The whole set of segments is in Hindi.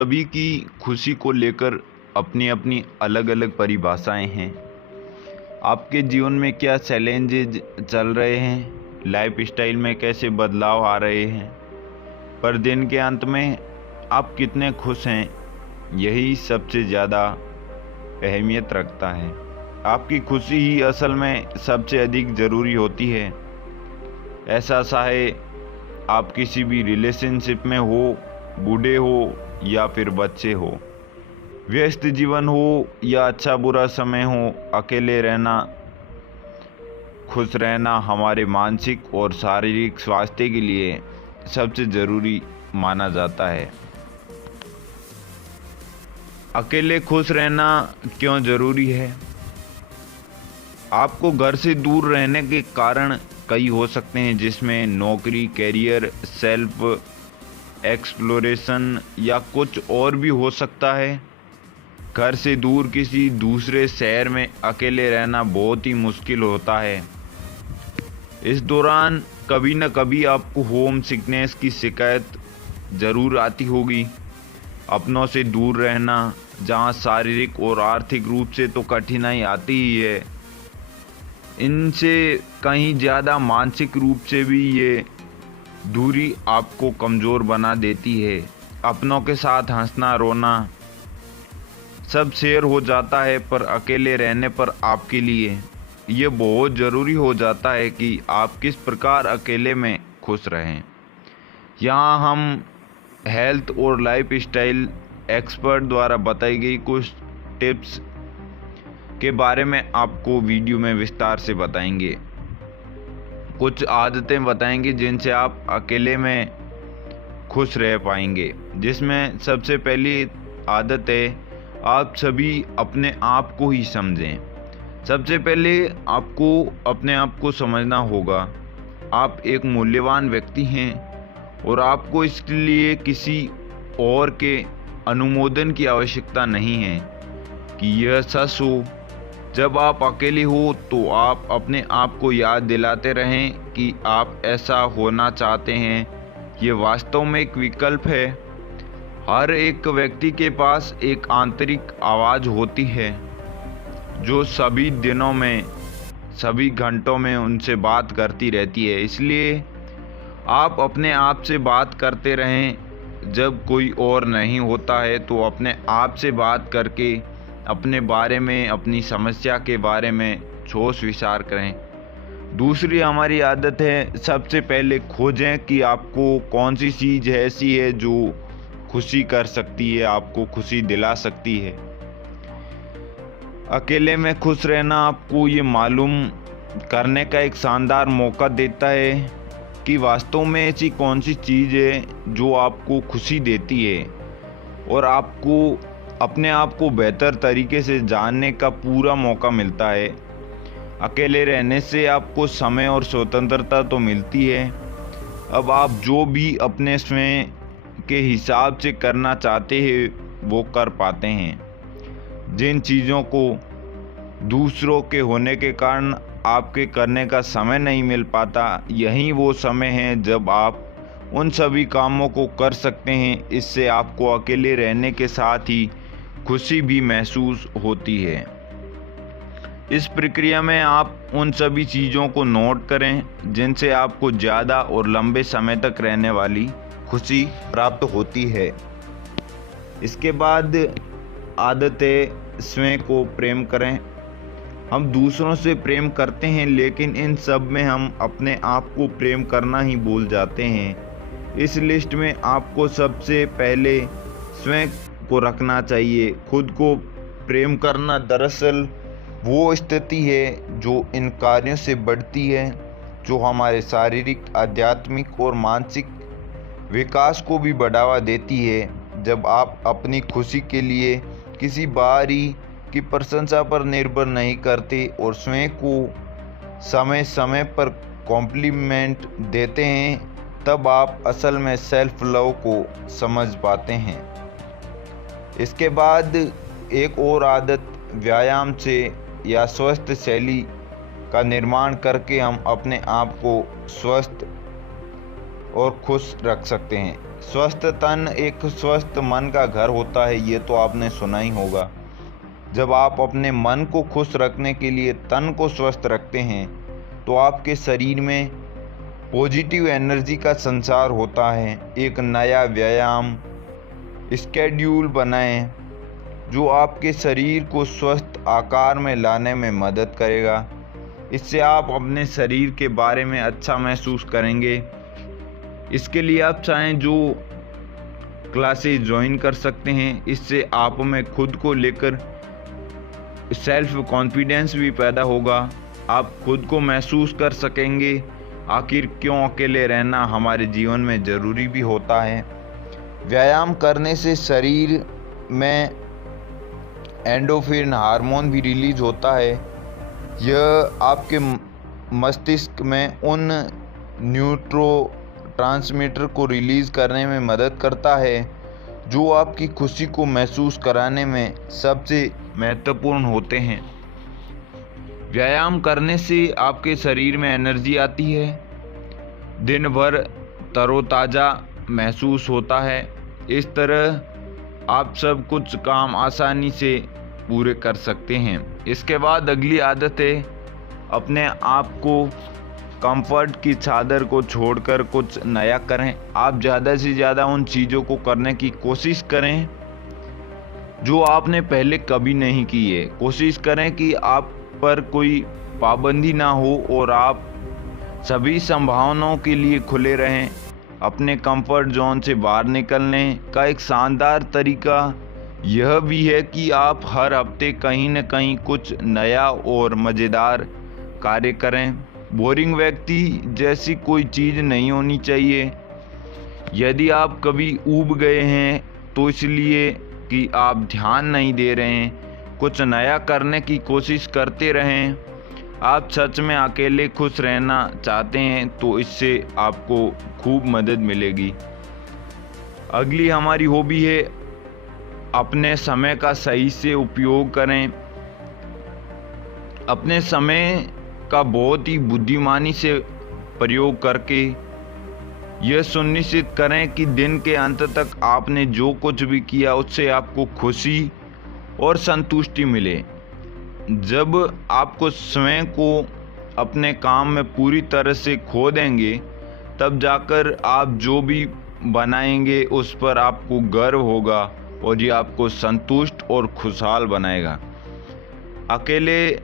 सभी की खुशी को लेकर अपनी अपनी अलग अलग परिभाषाएं हैं। आपके जीवन में क्या चैलेंजेज चल रहे हैं, लाइफ स्टाइल में कैसे बदलाव आ रहे हैं, पर दिन के अंत में आप कितने खुश हैं, यही सबसे ज़्यादा अहमियत रखता है। आपकी खुशी ही असल में सबसे अधिक ज़रूरी होती है। ऐसा चाहे आप किसी भी रिलेशनशिप में हो, बूढ़े हो या फिर बच्चे हो, व्यस्त जीवन हो या अच्छा बुरा समय हो, अकेले रहना, खुश रहना हमारे मानसिक और शारीरिक स्वास्थ्य के लिए सबसे ज़रूरी माना जाता है। अकेले खुश रहना क्यों ज़रूरी है? आपको घर से दूर रहने के कारण कई हो सकते हैं, जिसमें नौकरी, कैरियर, सेल्फ एक्सप्लोरेशन या कुछ और भी हो सकता है। घर से दूर किसी दूसरे शहर में अकेले रहना बहुत ही मुश्किल होता है। इस दौरान कभी न कभी आपको होम सिकनेस की शिकायत ज़रूर आती होगी। अपनों से दूर रहना, जहां शारीरिक और आर्थिक रूप से तो कठिनाई आती ही है, इनसे कहीं ज़्यादा मानसिक रूप से भी ये दूरी आपको कमज़ोर बना देती है। अपनों के साथ हंसना, रोना सब शेयर हो जाता है, पर अकेले रहने पर आपके लिए ये बहुत ज़रूरी हो जाता है कि आप किस प्रकार अकेले में खुश रहें। यहाँ हम हेल्थ और लाइफ स्टाइल एक्सपर्ट द्वारा बताई गई कुछ टिप्स के बारे में आपको वीडियो में विस्तार से बताएंगे। कुछ आदतें बताएंगे जिनसे आप अकेले में खुश रह पाएंगे। जिसमें सबसे पहली आदत है, आप सभी अपने आप को ही समझें। सबसे पहले आपको अपने आप को समझना होगा। आप एक मूल्यवान व्यक्ति हैं और आपको इसके लिए किसी और के अनुमोदन की आवश्यकता नहीं है कि यह सच हो। जब आप अकेले हो तो आप अपने आप को याद दिलाते रहें कि आप ऐसा होना चाहते हैं। ये वास्तव में एक विकल्प है। हर एक व्यक्ति के पास एक आंतरिक आवाज़ होती है जो सभी दिनों में, सभी घंटों में उनसे बात करती रहती है। इसलिए आप अपने आप से बात करते रहें। जब कोई और नहीं होता है तो अपने आप से बात करके अपने बारे में, अपनी समस्या के बारे में सोच विचार करें। दूसरी हमारी आदत है, सबसे पहले खोजें कि आपको कौन सी चीज़ ऐसी है जो खुशी कर सकती है, आपको खुशी दिला सकती है। अकेले में खुश रहना आपको ये मालूम करने का एक शानदार मौका देता है कि वास्तव में ऐसी कौन सी चीज़ है जो आपको खुशी देती है, और आपको अपने आप को बेहतर तरीके से जानने का पूरा मौका मिलता है। अकेले रहने से आपको समय और स्वतंत्रता तो मिलती है। अब आप जो भी अपने स्वयं के हिसाब से करना चाहते हैं वो कर पाते हैं। जिन चीज़ों को दूसरों के होने के कारण आपके करने का समय नहीं मिल पाता, यही वो समय है जब आप उन सभी कामों को कर सकते हैं। इससे आपको अकेले रहने के साथ ही खुशी भी महसूस होती है। इस प्रक्रिया में आप उन सभी चीज़ों को नोट करें जिनसे आपको ज़्यादा और लंबे समय तक रहने वाली खुशी प्राप्त होती है। इसके बाद आदत है, स्वयं को प्रेम करें। हम दूसरों से प्रेम करते हैं, लेकिन इन सब में हम अपने आप को प्रेम करना ही भूल जाते हैं। इस लिस्ट में आपको सबसे पहले स्वयं को रखना चाहिए। खुद को प्रेम करना दरअसल वो स्थिति है जो इन कार्यों से बढ़ती है, जो हमारे शारीरिक, आध्यात्मिक और मानसिक विकास को भी बढ़ावा देती है। जब आप अपनी खुशी के लिए किसी बाहरी की प्रशंसा पर निर्भर नहीं करते और स्वयं को समय समय पर कॉम्प्लीमेंट देते हैं, तब आप असल में सेल्फ लव को समझ पाते हैं। इसके बाद एक और आदत, व्यायाम से या स्वस्थ शैली का निर्माण करके हम अपने आप को स्वस्थ और खुश रख सकते हैं। स्वस्थ तन एक स्वस्थ मन का घर होता है, ये तो आपने सुना ही होगा। जब आप अपने मन को खुश रखने के लिए तन को स्वस्थ रखते हैं तो आपके शरीर में पॉजिटिव एनर्जी का संचार होता है। एक नया व्यायाम स्केड्यूल बनाएं जो आपके शरीर को स्वस्थ आकार में लाने में मदद करेगा। इससे आप अपने शरीर के बारे में अच्छा महसूस करेंगे। इसके लिए आप चाहें जो क्लासेस ज्वाइन कर सकते हैं। इससे आप में खुद को लेकर सेल्फ कॉन्फिडेंस भी पैदा होगा। आप खुद को महसूस कर सकेंगे आखिर क्यों अकेले रहना हमारे जीवन में ज़रूरी भी होता है। व्यायाम करने से शरीर में एंडोर्फिन हार्मोन भी रिलीज होता है। यह आपके मस्तिष्क में उन न्यूरोट्रांसमीटर को रिलीज़ करने में मदद करता है जो आपकी खुशी को महसूस कराने में सबसे महत्वपूर्ण होते हैं। व्यायाम करने से आपके शरीर में एनर्जी आती है, दिन भर तरोताज़ा महसूस होता है। इस तरह आप सब कुछ काम आसानी से पूरे कर सकते हैं। इसके बाद अगली आदत है अपने आप को कंफर्ट की चादर को छोड़कर कुछ नया करें। आप ज़्यादा से ज़्यादा उन चीज़ों को करने की कोशिश करें जो आपने पहले कभी नहीं की है। कोशिश करें कि आप पर कोई पाबंदी ना हो और आप सभी संभावनाओं के लिए खुले रहें। अपने कंफर्ट जोन से बाहर निकलने का एक शानदार तरीका यह भी है कि आप हर हफ्ते कहीं न कहीं कुछ नया और मज़ेदार कार्य करें। बोरिंग व्यक्ति जैसी कोई चीज़ नहीं होनी चाहिए। यदि आप कभी ऊब गए हैं तो इसलिए कि आप ध्यान नहीं दे रहे हैं। कुछ नया करने की कोशिश करते रहें। आप सच में अकेले खुश रहना चाहते हैं तो इससे आपको खूब मदद मिलेगी। अगली हमारी हॉबी है अपने समय का सही से उपयोग करें। अपने समय का बहुत ही बुद्धिमानी से प्रयोग करके यह सुनिश्चित करें कि दिन के अंत तक आपने जो कुछ भी किया उससे आपको खुशी और संतुष्टि मिले। जब आपको स्वयं को अपने काम में पूरी तरह से खो देंगे तब जाकर आप जो भी बनाएंगे उस पर आपको गर्व होगा और ये आपको संतुष्ट और खुशहाल बनाएगा। अकेले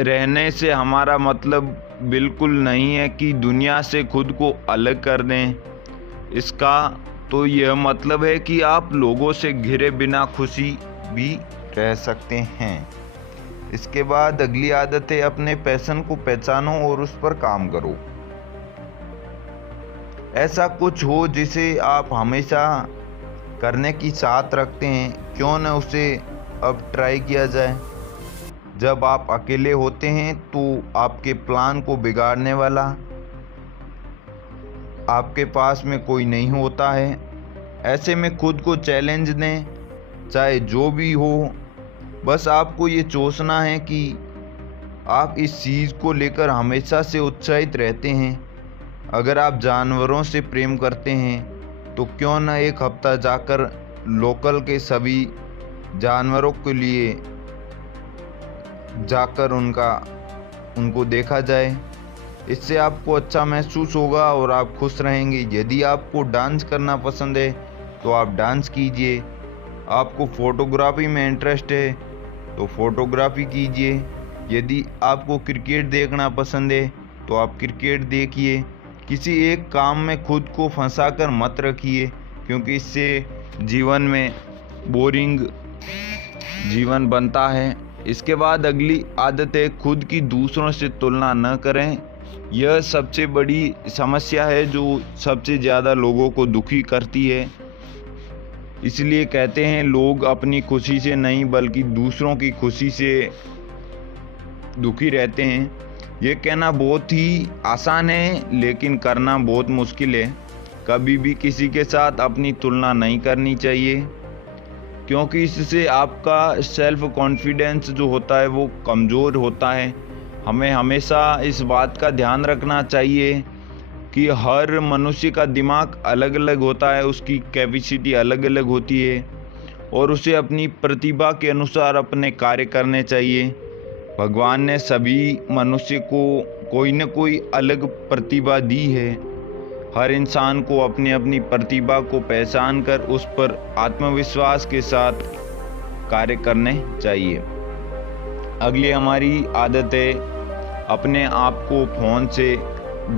रहने से हमारा मतलब बिल्कुल नहीं है कि दुनिया से खुद को अलग कर दें। इसका तो यह मतलब है कि आप लोगों से घिरे बिना खुशी भी रह सकते हैं। इसके बाद अगली आदत है अपने पैशन को पहचानो और उस पर काम करो। ऐसा कुछ हो जिसे आप हमेशा करने की चाहत रखते हैं, क्यों न उसे अब ट्राई किया जाए। जब आप अकेले होते हैं तो आपके प्लान को बिगाड़ने वाला आपके पास में कोई नहीं होता है। ऐसे में खुद को चैलेंज दें, चाहे जो भी हो। बस आपको ये सोचना है कि आप इस चीज़ को लेकर हमेशा से उत्साहित रहते हैं। अगर आप जानवरों से प्रेम करते हैं तो क्यों न एक हफ्ता जाकर लोकल के सभी जानवरों के लिए जाकर उनको देखा जाए। इससे आपको अच्छा महसूस होगा और आप खुश रहेंगे। यदि आपको डांस करना पसंद है तो आप डांस कीजिए। आपको फोटोग्राफी में इंटरेस्ट है तो फोटोग्राफी कीजिए। यदि आपको क्रिकेट देखना पसंद है तो आप क्रिकेट देखिए। किसी एक काम में खुद को फंसाकर मत रखिए, क्योंकि इससे जीवन में बोरिंग जीवन बनता है। इसके बाद अगली आदत है खुद की दूसरों से तुलना न करें। यह सबसे बड़ी समस्या है जो सबसे ज़्यादा लोगों को दुखी करती है। इसलिए कहते हैं लोग अपनी खुशी से नहीं बल्कि दूसरों की खुशी से दुखी रहते हैं। ये कहना बहुत ही आसान है लेकिन करना बहुत मुश्किल है। कभी भी किसी के साथ अपनी तुलना नहीं करनी चाहिए, क्योंकि इससे आपका सेल्फ कॉन्फिडेंस जो होता है वो कमज़ोर होता है। हमें हमेशा इस बात का ध्यान रखना चाहिए कि हर मनुष्य का दिमाग अलग अलग होता है, उसकी कैपेसिटी अलग अलग होती है और उसे अपनी प्रतिभा के अनुसार अपने कार्य करने चाहिए। भगवान ने सभी मनुष्य को कोई न कोई अलग प्रतिभा दी है। हर इंसान को अपनी अपनी प्रतिभा को पहचान कर उस पर आत्मविश्वास के साथ कार्य करने चाहिए। अगली हमारी आदत है अपने आप को फ़ोन से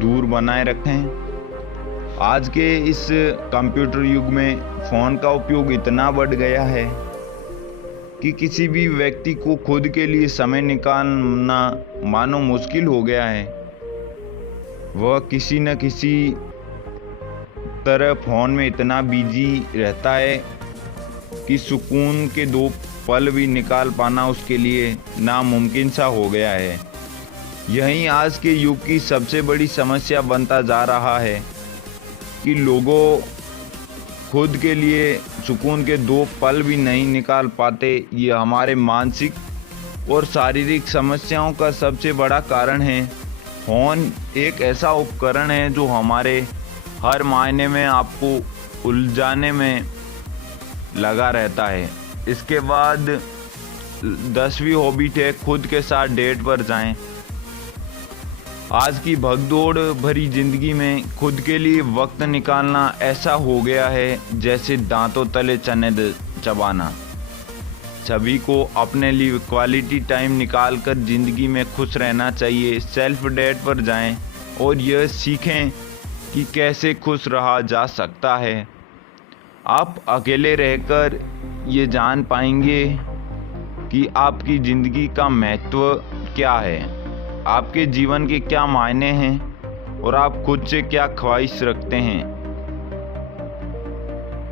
दूर बनाए रखें। आज के इस कंप्यूटर युग में फ़ोन का उपयोग इतना बढ़ गया है कि किसी भी व्यक्ति को खुद के लिए समय निकालना मानो मुश्किल हो गया है। वह किसी न किसी तरह फ़ोन में इतना बिजी रहता है कि सुकून के 2 पल भी निकाल पाना उसके लिए नामुमकिन सा हो गया है। यही आज के युग की सबसे बड़ी समस्या बनता जा रहा है कि लोगों खुद के लिए सुकून के 2 पल भी नहीं निकाल पाते। ये हमारे मानसिक और शारीरिक समस्याओं का सबसे बड़ा कारण है। फ़ोन एक ऐसा उपकरण है जो हमारे हर मायने में आपको उलझाने में लगा रहता है। इसके बाद 10वीं हॉबिट है खुद के साथ डेट पर जाएं। आज की भगदौड़ भरी ज़िंदगी में खुद के लिए वक्त निकालना ऐसा हो गया है जैसे दांतों तले चने चबाना। सभी को अपने लिए क्वालिटी टाइम निकाल कर ज़िंदगी में खुश रहना चाहिए। सेल्फ डेट पर जाएं और यह सीखें कि कैसे खुश रहा जा सकता है। आप अकेले रहकर ये जान पाएंगे कि आपकी ज़िंदगी का महत्व क्या है, आपके जीवन के क्या मायने हैं और आप खुद से क्या ख्वाहिश रखते हैं।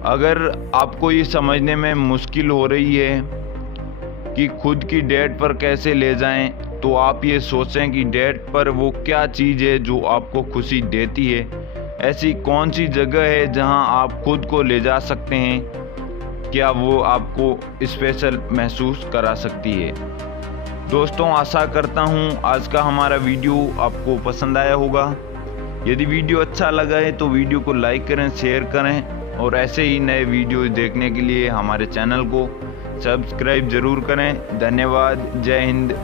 अगर आपको ये समझने में मुश्किल हो रही है कि खुद की डेट पर कैसे ले जाएं, तो आप ये सोचें कि डेट पर वो क्या चीज़ है जो आपको खुशी देती है। ऐसी कौन सी जगह है जहां आप खुद को ले जा सकते हैं, क्या वो आपको स्पेशल महसूस करा सकती है। दोस्तों, आशा करता हूं आज का हमारा वीडियो आपको पसंद आया होगा। यदि वीडियो अच्छा लगा है तो वीडियो को लाइक करें, शेयर करें और ऐसे ही नए वीडियो देखने के लिए हमारे चैनल को सब्सक्राइब ज़रूर करें। धन्यवाद। जय हिंद।